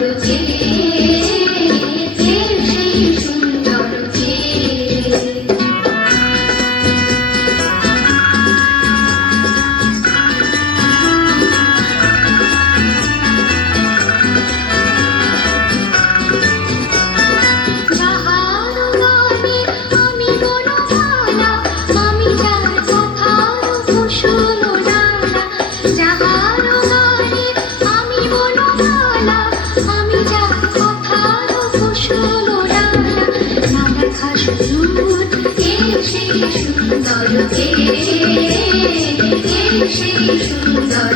Thank you. সুন্দর